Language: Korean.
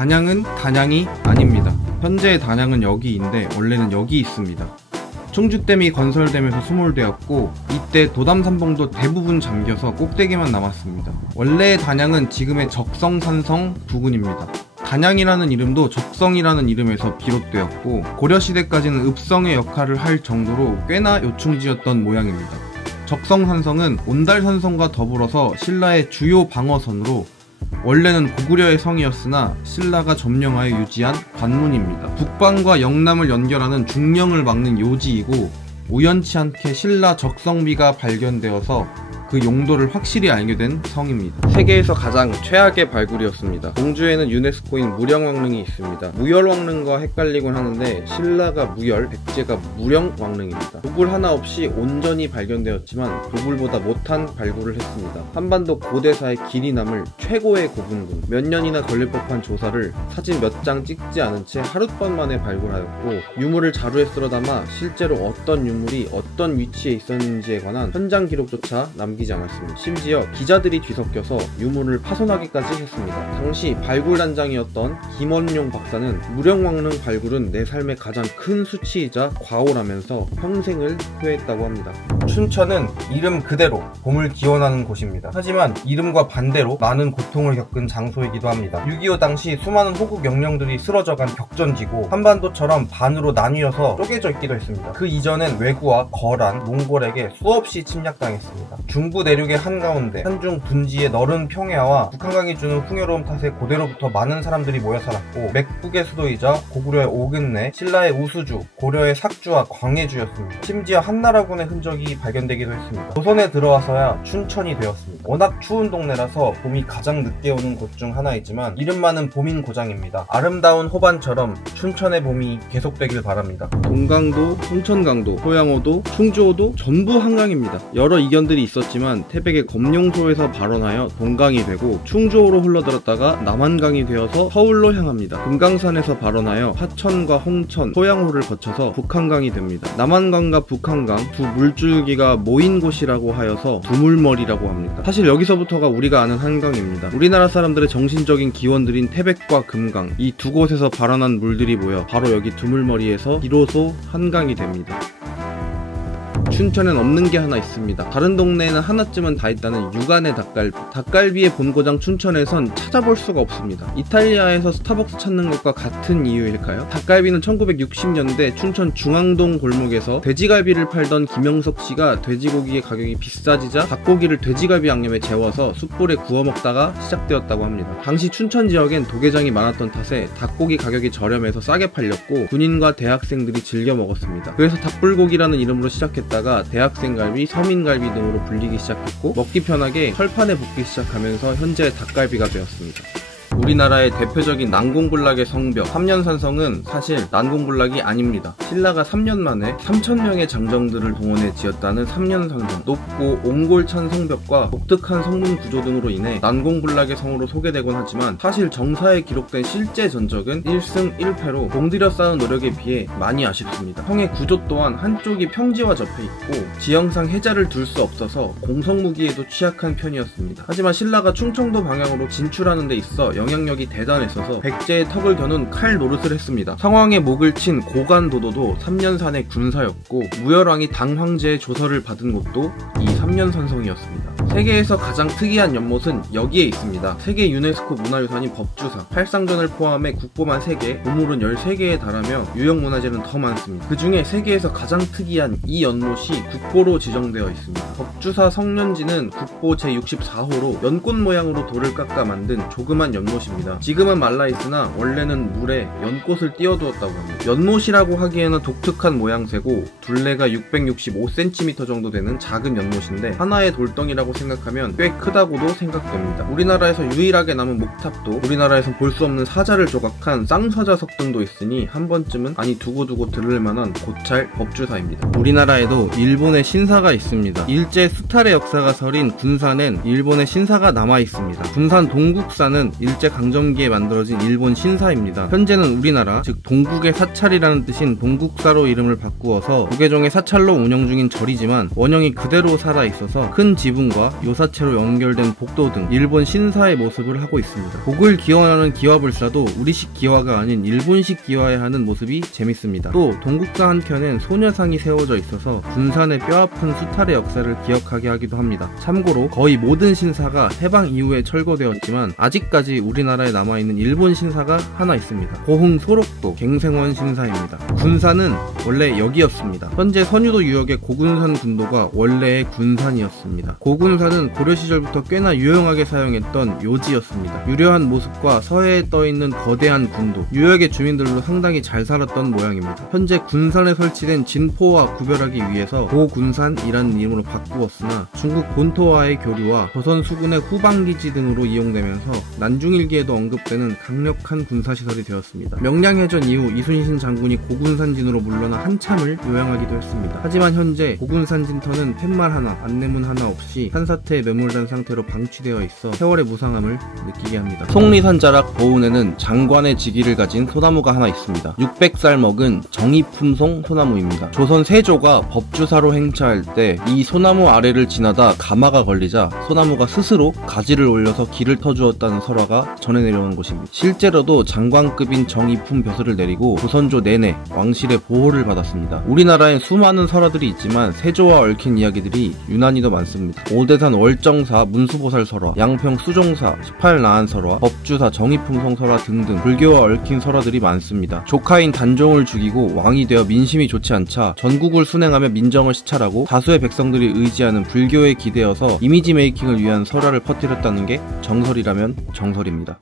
단양은 단양이 아닙니다. 현재의 단양은 여기인데 원래는 여기 있습니다. 충주댐이 건설되면서 수몰되었고 이때 도담산봉도 대부분 잠겨서 꼭대기만 남았습니다. 원래의 단양은 지금의 적성산성 부근입니다. 단양이라는 이름도 적성이라는 이름에서 비롯되었고 고려시대까지는 읍성의 역할을 할 정도로 꽤나 요충지였던 모양입니다. 적성산성은 온달산성과 더불어서 신라의 주요 방어선으로 원래는 고구려의 성이었으나 신라가 점령하여 유지한 관문입니다. 북방과 영남을 연결하는 중령을 막는 요지이고 우연치 않게 신라 적성비가 발견되어서 그 용도를 확실히 알게 된 성입니다. 세계에서 가장 최악의 발굴이었습니다. 공주에는 유네스코인 무령왕릉이 있습니다. 무열왕릉과 헷갈리곤 하는데 신라가 무열, 백제가 무령왕릉입니다. 도굴 하나 없이 온전히 발견되었지만 도굴보다 못한 발굴을 했습니다. 한반도 고대사의 길이 남을 최고의 고분군. 몇 년이나 걸릴 법한 조사를 사진 몇 장 찍지 않은 채 하룻밤 만에 발굴하였고 유물을 자루에 쓸어 담아 실제로 어떤 유물이 어떤 위치에 있었는지에 관한 현장 기록조차 남기지 않았습니다. 심지어 기자들이 뒤섞여서 유물을 파손하기까지 했습니다. 당시 발굴단장이었던 김원용 박사는 무령왕릉 발굴은 내 삶의 가장 큰 수치이자 과오라면서 평생을 후회했다고 합니다. 춘천은 이름 그대로 봄을 기원하는 곳입니다. 하지만 이름과 반대로 많은 고통을 겪은 장소이기도 합니다. 6.25 당시 수많은 호국 영령들이 쓰러져간 격전지고 한반도처럼 반으로 나뉘어서 쪼개져 있기도 했습니다. 그 이전엔 왜구와 거란, 몽골에게 수없이 침략당했습니다. 중부 내륙의 한가운데 한중 분지의 넓은 평야와 북한강이 주는 풍요로움 탓에 고대로부터 많은 사람들이 모여 살았고 맥북의 수도이자 고구려의 오근내, 신라의 우수주, 고려의 삭주와 광해주였습니다. 심지어 한나라군의 흔적이 발견되기도 했습니다. 조선에 들어와서야 춘천이 되었습니다. 워낙 추운 동네라서 봄이 가장 늦게 오는 곳 중 하나이지만 이름만은 봄인 고장입니다. 아름다운 호반처럼 춘천의 봄이 계속되길 바랍니다. 동강도, 홍천강도, 소양호도, 충주호도 전부 한강입니다. 여러 이견들이 있었지만 태백의 검룡소에서 발원하여 동강이 되고 충주호로 흘러들었다가 남한강이 되어서 서울로 향합니다. 금강산에서 발원하여 하천과 홍천, 소양호를 거쳐서 북한강이 됩니다. 남한강과 북한강 두 물줄기가 모인 곳이라고 하여서 두물머리라고 합니다. 사실 여기서부터가 우리가 아는 한강입니다. 우리나라 사람들의 정신적인 기원들인 태백과 금강, 이 두 곳에서 발원한 물들이 모여 바로 여기 두물머리에서 비로소 한강이 됩니다. 춘천엔 없는 게 하나 있습니다. 다른 동네에는 하나쯤은 다 있다는 육안의 닭갈비. 닭갈비의 본고장 춘천에선 찾아볼 수가 없습니다. 이탈리아에서 스타벅스 찾는 것과 같은 이유일까요? 닭갈비는 1960년대 춘천 중앙동 골목에서 돼지갈비를 팔던 김영석 씨가 돼지고기의 가격이 비싸지자 닭고기를 돼지갈비 양념에 재워서 숯불에 구워 먹다가 시작되었다고 합니다. 당시 춘천 지역엔 도계장이 많았던 탓에 닭고기 가격이 저렴해서 싸게 팔렸고 군인과 대학생들이 즐겨 먹었습니다. 그래서 닭불고기라는 이름으로 시작했다가 대학생갈비, 서민갈비 등으로 불리기 시작했고 먹기 편하게 철판에 붓기 시작하면서 현재의 닭갈비가 되었습니다. 우리나라의 대표적인 난공불락의 성벽 삼년산성은 사실 난공불락이 아닙니다. 신라가 3년 만에 3,000명의 장정들을 동원해 지었다는 삼년산성. 높고 옹골찬 성벽과 독특한 성문 구조 등으로 인해 난공불락의 성으로 소개되곤 하지만 사실 정사에 기록된 실제 전적은 1승 1패로 공들여 쌓은 노력에 비해 많이 아쉽습니다. 성의 구조 또한 한쪽이 평지와 접해 있고 지형상 해자를 둘 수 없어서 공성무기에도 취약한 편이었습니다. 하지만 신라가 충청도 방향으로 진출하는 데 있어 영향력이 대단했어서 백제의 턱을 겨눈 칼 노릇을 했습니다. 성왕의 목을 친 고간도도도 삼년산의 군사였고 무열왕이 당황제의 조서를 받은 곳도 이 삼년산성이었습니다. 세계에서 가장 특이한 연못은 여기에 있습니다. 세계 유네스코 문화유산인 법주사, 팔상전을 포함해 국보만 3개, 보물은 13개에 달하며 유형문화재는 더 많습니다. 그 중에 세계에서 가장 특이한 이 연못이 국보로 지정되어 있습니다. 법주사 성년지는 국보 제64호로 연꽃 모양으로 돌을 깎아 만든 조그만 연못입니다. 지금은 말라있으나 원래는 물에 연꽃을 띄워두었다고 합니다. 연못이라고 하기에는 독특한 모양새고 둘레가 665cm 정도 되는 작은 연못인데 하나의 돌덩이라고 생각하면 꽤 크다고도 생각됩니다. 우리나라에서 유일하게 남은 목탑도 우리나라에서 볼 수 없는 사자를 조각한 쌍사자석 등도 있으니 한 번쯤은 아니 두고두고 들을 만한 고찰 법주사입니다. 우리나라에도 일본의 신사가 있습니다. 일제 수탈의 역사가 서린 군산엔 일본의 신사가 남아있습니다. 군산 동국사는 일제강점기에 만들어진 일본 신사입니다. 현재는 우리나라, 즉 동국의 사찰이라는 뜻인 동국사로 이름을 바꾸어서 무개종의 사찰로 운영 중인 절이지만 원형이 그대로 살아있어서 큰 지붕과 신사와 요사체로 연결된 복도 등 일본 신사의 모습을 하고 있습니다. 곡을 기원하는 기와불사도 우리식 기와가 아닌 일본식 기와에 하는 모습이 재밌습니다. 또 동국사 한켠엔 소녀상이 세워져 있어서 군산의 뼈아픈 수탈의 역사를 기억하게 하기도 합니다. 참고로 거의 모든 신사가 해방 이후에 철거되었지만 아직까지 우리나라에 남아있는 일본 신사가 하나 있습니다. 고흥 소록도 갱생원 신사입니다. 군산은 원래 여기였습니다. 현재 선유도 유역의 고군산 군도가 원래의 군산이었습니다. 고군산은 고려 시절부터 꽤나 유용하게 사용했던 요지였습니다. 유려한 모습과 서해에 떠있는 거대한 군도, 유역의 주민들로 상당히 잘 살았던 모양입니다. 현재 군산에 설치된 진포와 구별하기 위해서 고군산이라는 이름으로 바꾸었으나 중국 본토와의 교류와 조선 수군의 후방기지 등으로 이용되면서 난중일기에도 언급되는 강력한 군사시설이 되었습니다. 명량해전 이후 이순신 장군이 고군산진으로 물러나 한참을 요양하기도 했습니다. 하지만 현재 고군산진터는 팻말 하나, 안내문 하나 없이 산사태에 매몰된 상태로 방치되어 있어 세월의 무상함을 느끼게 합니다. 속리산자락 보은에는 장관의 직위를 가진 소나무가 하나 있습니다. 600살 먹은 정의품송 소나무입니다. 조선 세조가 법주사로 행차할 때 이 소나무 아래를 지나다 가마가 걸리자 소나무가 스스로 가지를 올려서 길을 터주었다는 설화가 전해 내려온 곳입니다. 실제로도 장관급인 정의품 벼슬을 내리고 조선조 내내 왕실의 보호를 받았습니다. 우리나라엔 수많은 설화들이 있지만 세조와 얽힌 이야기들이 유난히도 많습니다. 오대산 월정사 문수보살 설화, 양평 수종사 18나한 설화, 법주사 정의품송 설화 등등 불교와 얽힌 설화들이 많습니다. 조카인 단종을 죽이고 왕이 되어 민심이 좋지 않자 전국을 순행하며 민정을 시찰하고 다수의 백성들이 의지하는 불교에 기대어서 이미지 메이킹을 위한 설화를 퍼뜨렸다는 게 정설이라면 정설입니다.